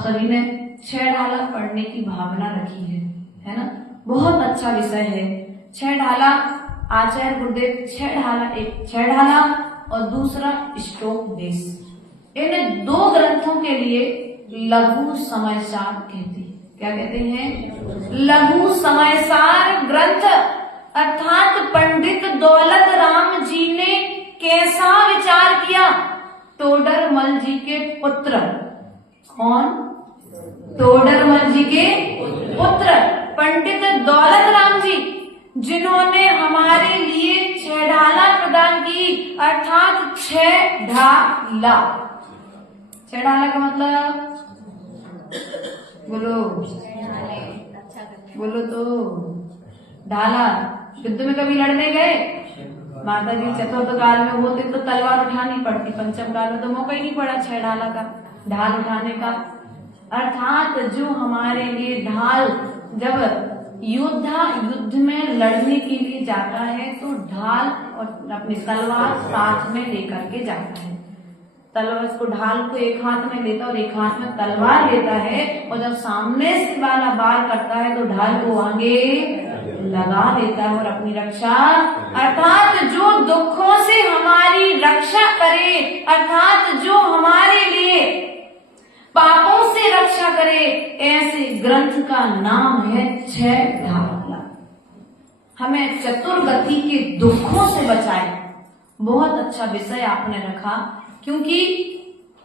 सभी ने छह ढाला पढ़ने की भावना रखी है ना। बहुत अच्छा विषय है। छह ढाला आचार्य गुरुदेव छह ढाला और दूसरा श्लोकदेश, इन दो ग्रंथों के लिए लघु समयसार कहते हैं। क्या कहते हैं? लघु समयसार ग्रंथ। अर्थात पंडित दौलत राम जी ने कैसा विचार किया? तोडरमल जी के पुत्र, कौन? तोडरमल जी के पुत्र पंडित दौलत राम जी, जिन्होंने हमारे लिए छह ढाला प्रदान की, अर्थात छह ढाला। छह ढाला का मतलब बोलो, बोलो तो। ढाला युद्ध में कभी लड़ने गए? माता जी चतुर्थ काल में होते तो तलवार उठानी पड़ती, पंचम काल में तो मौका ही नहीं पड़ा छह ढाला का, ढाल उठाने का। अर्थात जो हमारे लिए ढाल, जब योद्धा युद्ध में लड़ने के लिए जाता है तो ढाल और अपनी तलवार साथ में लेकर के जाता है। तलवार को, ढाल को एक हाथ में लेता और एक हाथ में तलवार लेता है, और जब सामने से वाला वार करता है तो ढाल को आगे लगा देता है और अपनी रक्षा, अर्थात जो दुखों से हमारी रक्षा करे, अर्थात जो हमारे लिए पापों से रक्षा करे, ऐसे ग्रंथ का नाम है छह ढाला। हमें चतुर्गति के दुखों से बचाए। बहुत अच्छा विषय आपने रखा, क्योंकि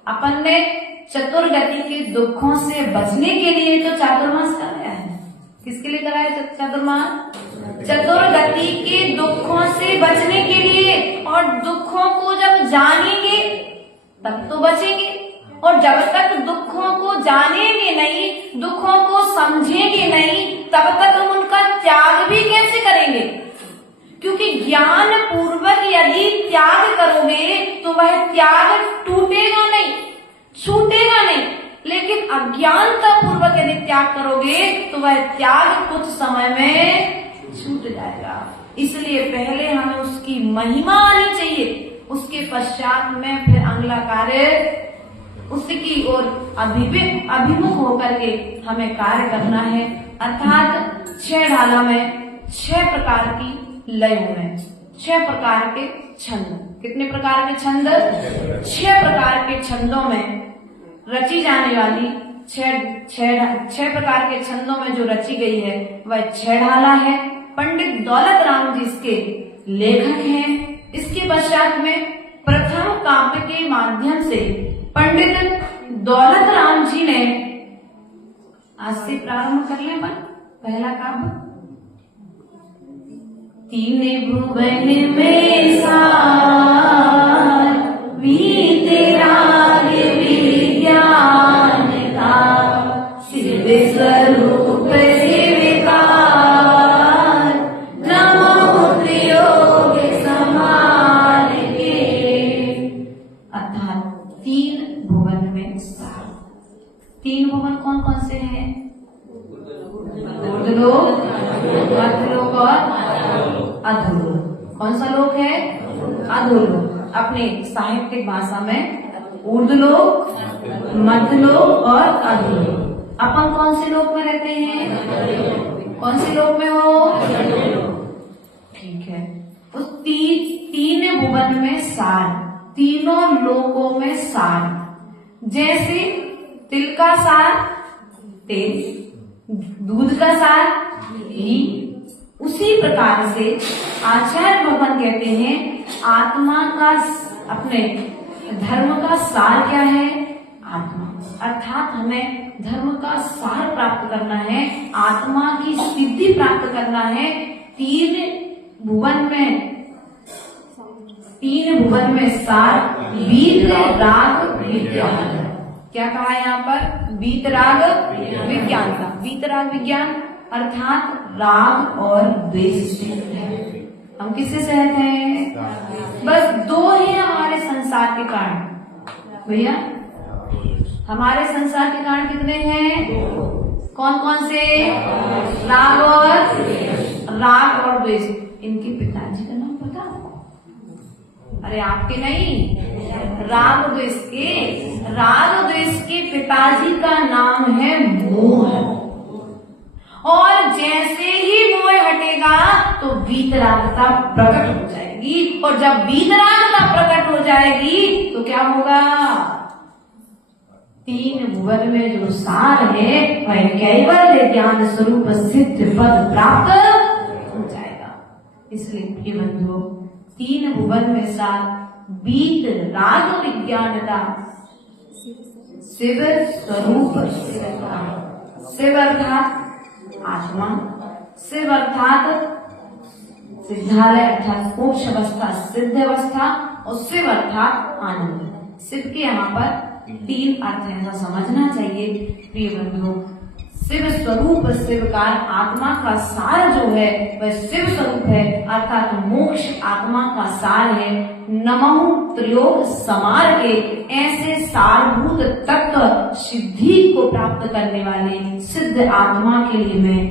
अपन ने चतुर्गति के दुखों से बचने के लिए तो चातुर्मास कराया है। किसके लिए कराया चातुर्मास? चतुर्गति के दुखों से बचने के लिए। और दुखों को जब जानेंगे तब तो बचेंगे, और जब तक दुखों को जानेंगे नहीं, दुखों को समझेंगे नहीं, तब तक हम उनका त्याग भी कैसे करेंगे? क्योंकि ज्ञान पूर्वक यदि त्याग करोगे तो वह त्याग टूटेगा नहीं, छूटेगा नहीं। लेकिन अज्ञानता पूर्वक यदि त्याग करोगे तो वह त्याग कुछ समय में छूट जाएगा। इसलिए पहले हमें उसकी महिमा आनी चाहिए, उसके पश्चात में फिर अगला कार्य उसकी ओर अभिमुख होकर के हमें कार्य करना है। अर्थात छह ढाला में छह प्रकार की लयों में छह प्रकार के छंद। कितने प्रकार के छंद? छह प्रकार के छंदों में रची जाने वाली छह प्रकार के छंदों में जो रची गई है वह छह ढाला है। पंडित दौलत राम जी इसके लेखक हैं। इसके पश्चात में प्रथम काव्य के माध्यम से पंडित दौलत राम जी ने, आज से प्रारंभ कर ले पहला काव्य। तीन भुवन में सार, बीते राग विज्ञान का, शिव स्वरूप से विकार, नमो त्रियोग समान के। अर्थात तीन भुवन में सार। तीन भुवन कौन कौन से हैं? ऊर्ध्वलोक, मध्यलोक और अधोलोक। कौन सा लोक है? अधोलोक। अपने साहित्यिक भाषा में ऊर्ध्वलोक, मध्यलोक और अधोलोक। अपन कौन से लोक में रहते हैं? कौन से लोक में हो? ठीक है। उस तीन भुवन में सार, तीनों लोकों में सार। जैसे तिल का सार तेल, दूध का सार घी, उसी प्रकार से आचार्य भगवान कहते हैं आत्मा का, अपने धर्म का सार क्या है? आत्मा। अर्थात हमें धर्म का सार प्राप्त करना है, आत्मा की सिद्धि प्राप्त करना है। तीन भुवन में सार, वीत राग विज्ञान। क्या कहा है यहाँ पर? वीत राग विज्ञान का। वीत राग विज्ञान अर्थात राग और द्वेष से है। हम किससे सहज हैं? बस दो ही हमारे संसार के कारण। भैया हमारे संसार के कारण कितने हैं? कौन कौन से? राग और द्वेष। इनके पिताजी का नाम पता? अरे आपके नहीं, राग द्वेष के पिताजी का नाम है मोह। और जैसे ही मोह हटेगा तो वीतरागता प्रकट हो जाएगी, और जब वीतरागता प्रकट हो जाएगी तो क्या होगा? तीन भुवन में जो सार है वह कैवल्य ज्ञान स्वरूप सिद्ध पद प्राप्त हो जाएगा। इसलिए प्रिय बंधुओं, तीन भुवन में सार बीत राग विज्ञानता शिव स्वरूप शिव अर्थात आत्मा, शिव अर्थात सिद्धालय अर्थात मोक्ष अवस्था, सिद्ध अवस्था, और शिव अर्थात आनंद। शिव के यहाँ पर तीन अर्थ है, ऐसा समझना चाहिए प्रिय बंधुओं। शिव स्वरूप, शिव का आत्मा का सार जो है वह शिव स्वरूप है, अर्थात मोक्ष आत्मा का सार है। नमः त्रियोग समार के ऐसे सारभूत तत्व सिद्धि को प्राप्त करने वाले सिद्ध आत्मा के लिए मैं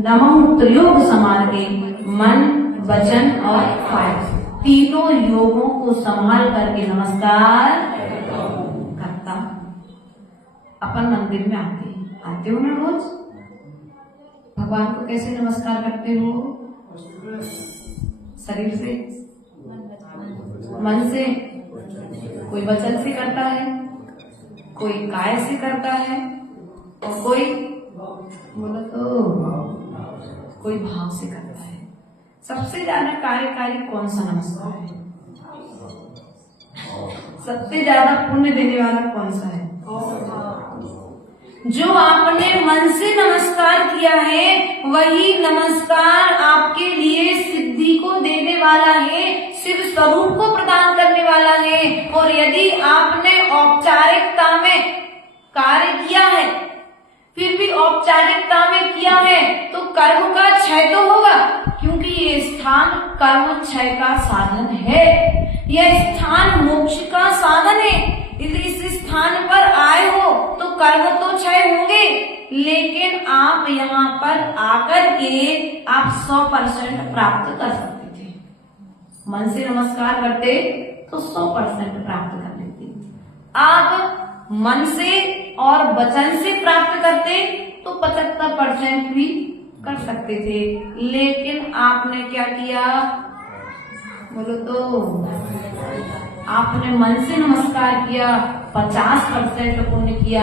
नमः त्रियोग समार के मन, वचन और काया तीनों योगों को संभाल करके नमस्कार करता। अपन मंदिर में आते हो ना रोज, भगवान को कैसे नमस्कार करते हो? शरीर से, मन से, कोई वचन से करता है, कोई काय से करता है, और कोई बोला तो कोई भाव से करता है। सबसे ज्यादा कार्यकारी कौन सा नमस्कार है? सबसे ज्यादा पुण्य देने वाला कौन सा है? जो आपने मन से नमस्कार किया है वही नमस्कार आपके लिए सिद्धि को देने वाला है, शिव स्वरूप को प्रदान करने वाला है। और यदि आपने औपचारिकता में कार्य किया है, फिर भी औपचारिकता में किया है, तो कर्म का क्षय तो होगा, क्योंकि ये स्थान कर्म क्षय का साधन है, यह स्थान मोक्ष का साधन है। इस स्थान पर आए हो तो कर्म तो क्षय होंगे, लेकिन आप यहाँ पर आकर के आप 100% प्राप्त कर सकते थे। मन से नमस्कार करते तो 100% प्राप्त कर लेते। आप मन से और वचन से प्राप्त करते तो 75% भी कर सकते थे, लेकिन आपने क्या किया? बोलो तो आपने मन से नमस्कार किया, 50% पुण्य किया।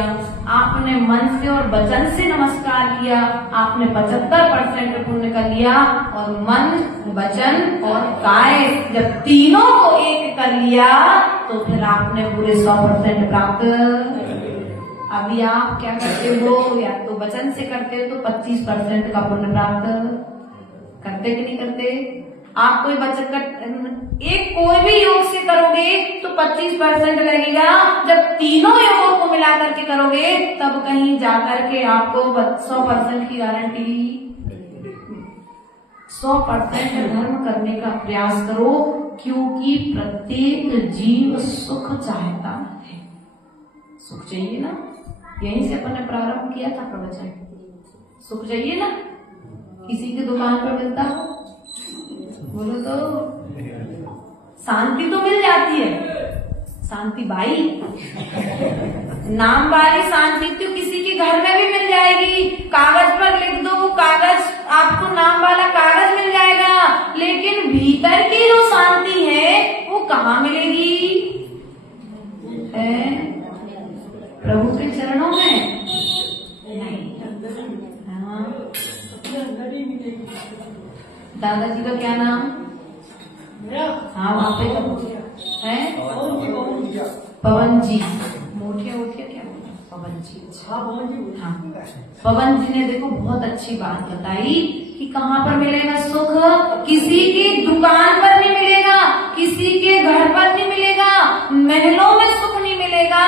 आपने मन से और वचन से नमस्कार किया, आपने 75% पुण्य कर लिया। और मन, वचन और काय जब तीनों को एक कर लिया तो फिर आपने पूरे 100% प्राप्त। अभी आप क्या करते हो? या तो वचन से करते हो तो 25% का पुण्य प्राप्त करते कि नहीं करते? आप कोई वचन का एक कोई भी योग से करोगे तो 25% लगेगा, जब तीनों योगों को मिला करके करोगे तब कहीं जाकर के आपको 100% की गारंटी। 100% धर्म करने का प्रयास करो, क्योंकि प्रत्येक जीव सुख चाहता है। सुख चाहिए ना, यहीं से अपन ने प्रारंभ किया था प्रवचन। सुख चाहिए ना, किसी की दुकान पर मिलता हो, बोलो तो शांति तो मिल जाती है। शांति बाई नाम वाली शांति तो किसी के घर में भी मिल जाएगी। कागज पर लिख दो, वो कागज आपको नाम वाला कागज मिल जाएगा, लेकिन भीतर की जो शांति है वो कहाँ मिलेगी? प्रभु के चरणों में नहीं। दादाजी का क्या नाम? हाँ, वहाँ पे तो है पवन जी। मोठिया उठिया क्या पवन जी? हाँ, पवन जी ने देखो बहुत अच्छी बात बताई कि कहाँ पर मिलेगा सुख? किसी की दुकान पर नहीं मिलेगा, किसी के घर पर नहीं मिलेगा, महलों में सुख नहीं मिलेगा।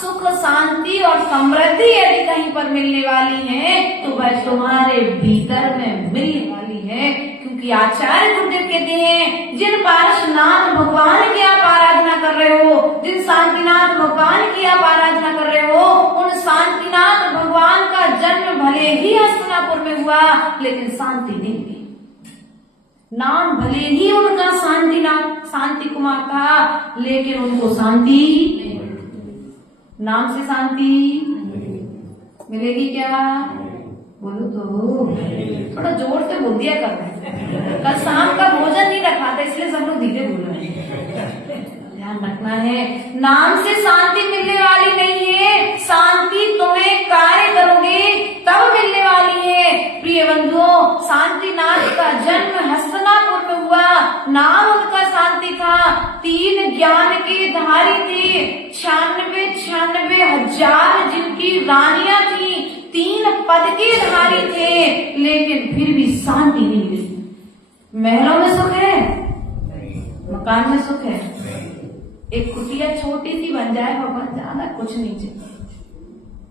सुख, शांति और समृद्धि यदि कहीं पर मिलने वाली है तो वह तुम्हारे भीतर में मिलने वाली है। क्योंकि आचार्य गुरुदेव कहते हैं, जिन पारसनाथ भगवान की आप आराधना कर रहे हो, जिन शांतिनाथ भगवान की आप आराधना कर रहे हो, उन शांतिनाथ भगवान का जन्म भले ही हस्तिनापुर में हुआ, लेकिन शांति नहीं मिली। नाम भले ही उनका शांतिनाथ शांति कुमार था, लेकिन उनको शांति नहीं मिलती। नाम से शांति मिलेगी क्या? बोलो तो, थोड़ा जोर से बोल दिया कर। कल शाम का भोजन नहीं रखा था, इसलिए सब लोग धीरे बोल रहे हैं। ध्यान रखना है, नाम से शांति मिलने वाली नहीं है, शांति तुम्हें कार्य करोगे तब मिलने वाली है। प्रिय बंधुओं, शांतिनाथ का जन्म हस्तिनापुर में हुआ। नाम उनका शांति था। 3 ज्ञान के धारी थे। 96 हजार जिनकी रानियां थी, 3 पद के धारी थे, लेकिन फिर भी शांति नहीं मिली। महलों में सुख है, मकान में सुख है। एक कुटिया छोटी सी बन जाए भगवान, ज्यादा कुछ नहीं चाहिए।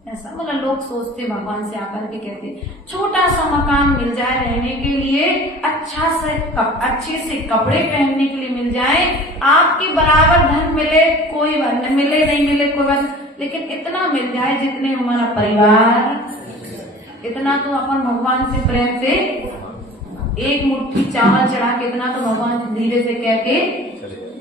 ऐसा मतलब लोग सोचते, भगवान से आकर के कहते छोटा सा मकान मिल जाए रहने के लिए, अच्छे से कपड़े पहनने के लिए मिल जाए, आपके बराबर धन मिले कोई बात नहीं, मिले नहीं मिले कोई बात, लेकिन इतना मिल जाए जितने हमारा परिवार, इतना तो अपन भगवान से प्रेम से एक मुट्ठी चावल चढ़ा के, इतना तो भगवान से धीरे से कह के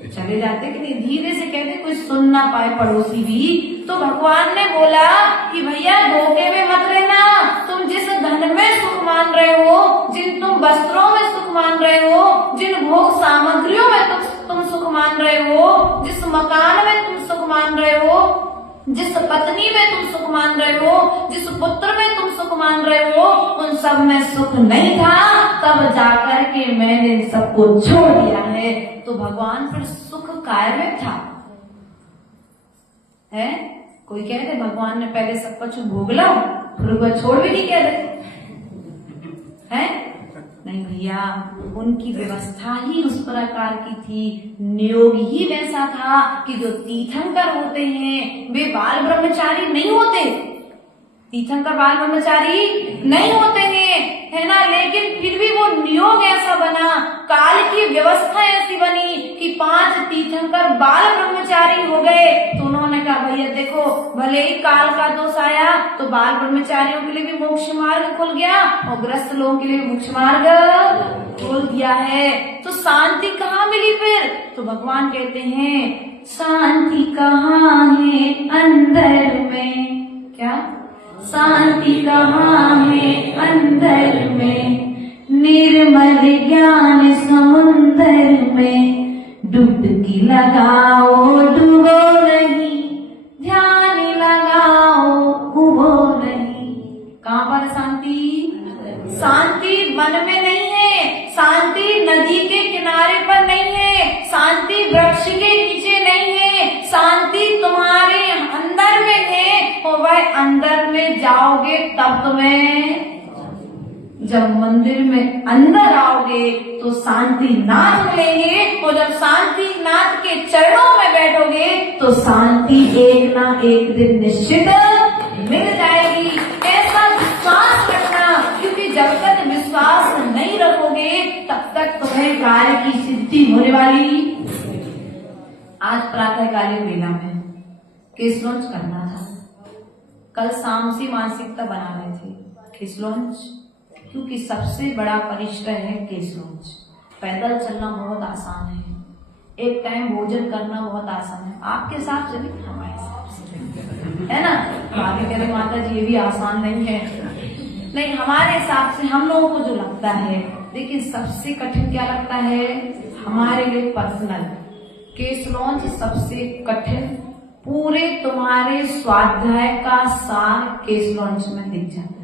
चले जाते कि नहीं, धीरे से कहते कोई सुन ना पाए पड़ोसी भी। तो भगवान ने बोला कि भैया धोखे में मत रहना, तुम जिस धन में सुख मान रहे हो, जिन तुम वस्त्रों में सुख मान रहे हो, जिन भोग सामग्रियों में तुम सुख मान रहे हो, जिस मकान में तुम सुख मान रहे हो, जिस पत्नी में तुम सुख मान रहे हो, जिस पुत्र में तुम सुख मान रहे हो, उन सब में सुख नहीं था, तब जाकर के मैंने सबको छोड़ दिया है। तो भगवान फिर सुख काय में था है? कोई कहते भगवान ने पहले सब कुछ भोग लो फिर वह छोड़ भी नहीं कह देते है? नहीं भैया, उनकी व्यवस्था ही उस प्रकार की थी, नियोग ही वैसा था कि जो तीर्थंकर होते हैं वे बाल ब्रह्मचारी नहीं होते, तीर्थंकर बाल ब्रह्मचारी नहीं होते हैं, है ना, लेकिन फिर भी वो नियोग ऐसा बना, काल की व्यवस्था ऐसी बनी कि 5 तीर्थंकर बाल ब्रह्मचारी हो गए। तो उन्होंने कहा भैया देखो, भले ही काल का दोष आया तो बाल ब्रह्मचारियों के लिए भी मोक्ष मार्ग खुल गया और ग्रस्त लोगों के लिए मोक्ष मार्ग खोल दिया है। तो शांति कहाँ मिली फिर? तो भगवान कहते हैं शांति कहाँ है अंदर में, क्या शांति कहाँ है अंदर में, निर्मल ज्ञान समुंदर में, डुबकी लगाओ डूबो नहीं, ध्यान लगाओ उबो नहीं। कहाँ पर शांति? शांति मन में नहीं है, शांति नदी के किनारे पर नहीं है, शांति वृक्ष के नीचे नहीं है, शांति तुम्हारे अंदर में है। और वह अंदर में जाओगे तब तुम्हें, जब मंदिर में अंदर आओगे तो शांति नाथ मिलेंगे, और जब शांति नाथ के चरणों में बैठोगे तो शांति एक ना एक दिन निश्चित मिल जाएगी। ऐसा विश्वास रखना, क्योंकि जब तक विश्वास नहीं रखोगे तब तक तुम्हें कार्य की सिद्धि होने वाली। आज प्रातःकालीन मेला में केस लॉन्च करना था, कल शाम से मानसिकता बना रहे थे केस लॉन्च, क्योंकि सबसे बड़ा परिश्रम है केस लॉन्च। पैदल चलना बहुत आसान है, एक टाइम भोजन करना बहुत आसान है, आपके हिसाब से नहीं, हमारे हिसाब से, है ना। आगे कह रहे माता जी ये भी आसान नहीं है, नहीं हमारे हिसाब से, हम लोगों को जो लगता है। लेकिन सबसे कठिन क्या लगता है हमारे लिए? पर्सनल केस लॉन्च सबसे कठिन। पूरे तुम्हारे स्वाध्याय का सार केस लॉन्च में दिख जाता है।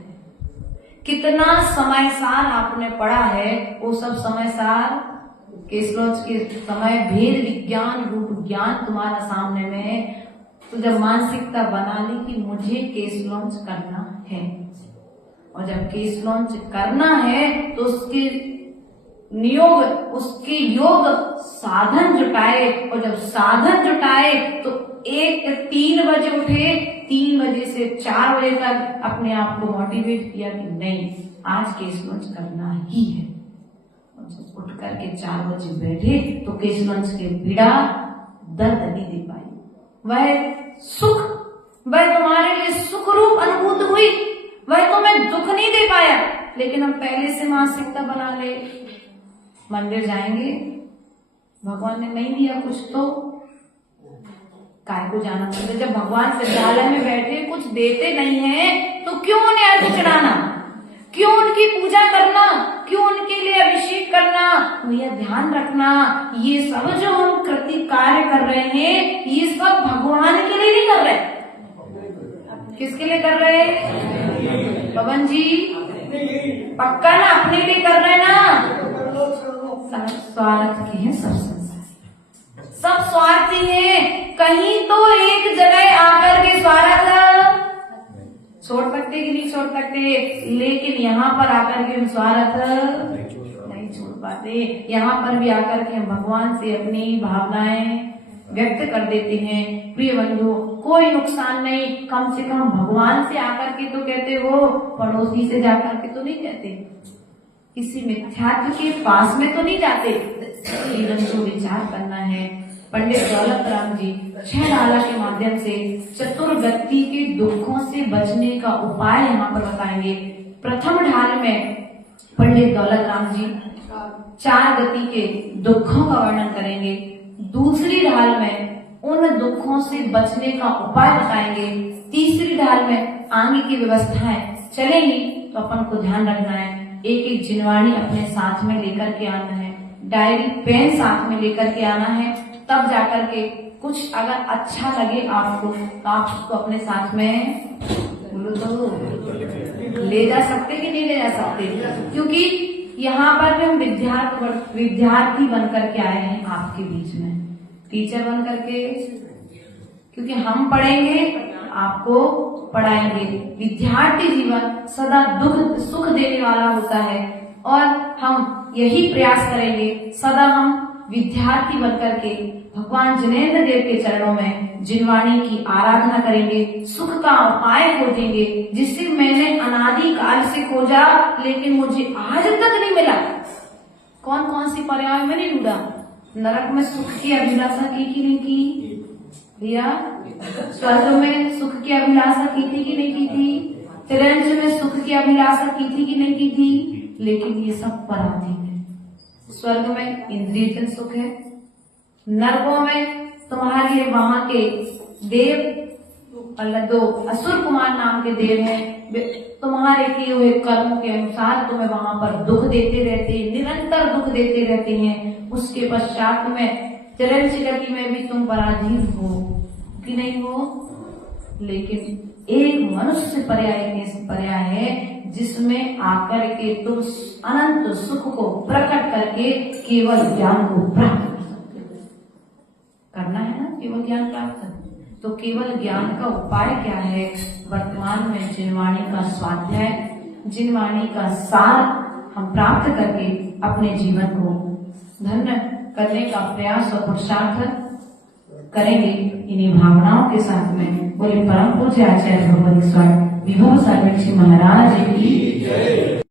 कितना समय सार आपने पढ़ा है, वो सब समय सार केस लॉन्च के समय भेद विज्ञान रूप ज्ञान तुम्हारा सामने में है। तो जब मानसिकता बना ली कि मुझे केस लॉन्च करना है, और जब केस लॉन्च करना है तो उसके नियोग, उसके योग साधन जुटाए, और जब साधन जुटाए तो 3 बजे उठे, 3 बजे से 4 बजे तक अपने आप को मोटिवेट किया कि नहीं आज केस लॉन्च करना ही है। उठ करके 4 बजे बैठे तो केस लॉन्च के पीड़ा दर्द नहीं दे पाई, वह सुख, वह तुम्हारे लिए सुख रूप अनुभूत हुई, वह तुम्हें दुख नहीं दे पाया। लेकिन हम पहले से मानसिकता बना ले मंदिर जाएंगे, भगवान ने नहीं दिया कुछ तो काय को जाना मंदिर। जब भगवान विद्यालय में बैठे कुछ देते नहीं है तो क्यों उन्हें अर्घ चढ़ाना, क्यों उनकी पूजा करना, क्यों उनके लिए अभिषेक करना। भैया ध्यान रखना, ये सब जो हम कृति कार्य कर रहे हैं ये सब भगवान के लिए नहीं कर रहे। किसके लिए कर रहे हैं पवन जी? पक्का ना अपने लिए कर रहे ना? स्वार्थ के हैं सब संसार, सब स्वार्थी हैं। कहीं तो एक जगह आकर के स्वार्थ छोड़ सकते कि नहीं छोड़ सकते, लेकिन यहाँ पर आकर के हम स्वार्थ नहीं छोड़ पाते। यहाँ पर भी आकर के हम भगवान से अपनी भावनाएं व्यक्त कर देते हैं। प्रिय बंधु, कोई नुकसान नहीं, कम से कम भगवान से आकर के तो कहते हो, पड़ोसी से जाकर के तो नहीं कहते, किसी मिथ्यात्व के पास में तो नहीं जाते। जीवन को विचार करना है। पंडित दौलत राम जी 6 डाला के माध्यम से चतुर्गति के दुखों से बचने का उपाय यहाँ पर बताएंगे। प्रथम ढाल में पंडित दौलत राम जी 4 गति के दुखों का वर्णन करेंगे। दूसरी ढाल में उन दुखों से बचने का उपाय बताएंगे। तीसरी ढाल में आगे की व्यवस्थाएं चलेंगी। तो अपन को ध्यान रखना है, एक एक जिनवाणी अपने साथ में लेकर के आना है, डायरी पेन साथ में लेकर के आना है। तब जाकर के कुछ अगर अच्छा लगे आपको तो आप उसको अपने साथ में बोलो तो ले जा सकते कि नहीं ले जा सकते, क्योंकि यहाँ पर भी हम विद्यार्थी बन करके आए हैं आपके बीच में, टीचर बन करके, क्योंकि हम पढ़ेंगे आपको पढ़ाएंगे। विद्यार्थी जीवन सदा दुख सुख देने वाला होता है और हम यही प्रयास करेंगे, सदा हम विद्यार्थी बनकर के भगवान जिनेंद्र देव के चरणों में जिनवाणी की आराधना करेंगे, सुख का उपाय खोजेंगे, जिसे मैंने अनादि काल से खोजा लेकिन मुझे आज तक नहीं मिला। कौन कौन सी पर्याय मैंने ढूंढा? नरक में सुख की अभिलाषा की कि नहीं की भैया? स्वर्ग में सुख की अभिलाषा की थी कि नहीं की थी? त्रिंज में सुख की अभिलाषा की थी कि नहीं की थी? लेकिन ये सब पराधीन है। स्वर्ग में इंद्रिय सुख है, नरकों में तुम्हारे वहां के देव दो असुर कुमार नाम के देव हैं, तुम्हारे किए हुए कर्मों के अनुसार तुम्हें वहां पर दुख देते रहते हैं, निरंतर दुख देते रहते हैं। उसके पश्चात में चरण गति में भी तुम पराधीन हो कि नहीं हो? लेकिन एक मनुष्य पर्याय है जिसमें आकर के तुम अनंत सुख को प्रकट करके केवल ज्ञान को प्राप्त कर सकते हो। करना है ना केवल ज्ञान प्राप्त। तो केवल ज्ञान का उपाय क्या है? वर्तमान में जिनवाणी का स्वाध्याय, जिनवाणी का सार हम प्राप्त करके अपने जीवन को धन्य करने का प्रयास और पुरुषार्थ करेंगे। इन्हीं भावनाओं के साथ में बोले परम पूज्य आचार्य भगवती स्वामी विभव सर्वेक्षी महाराज की जय।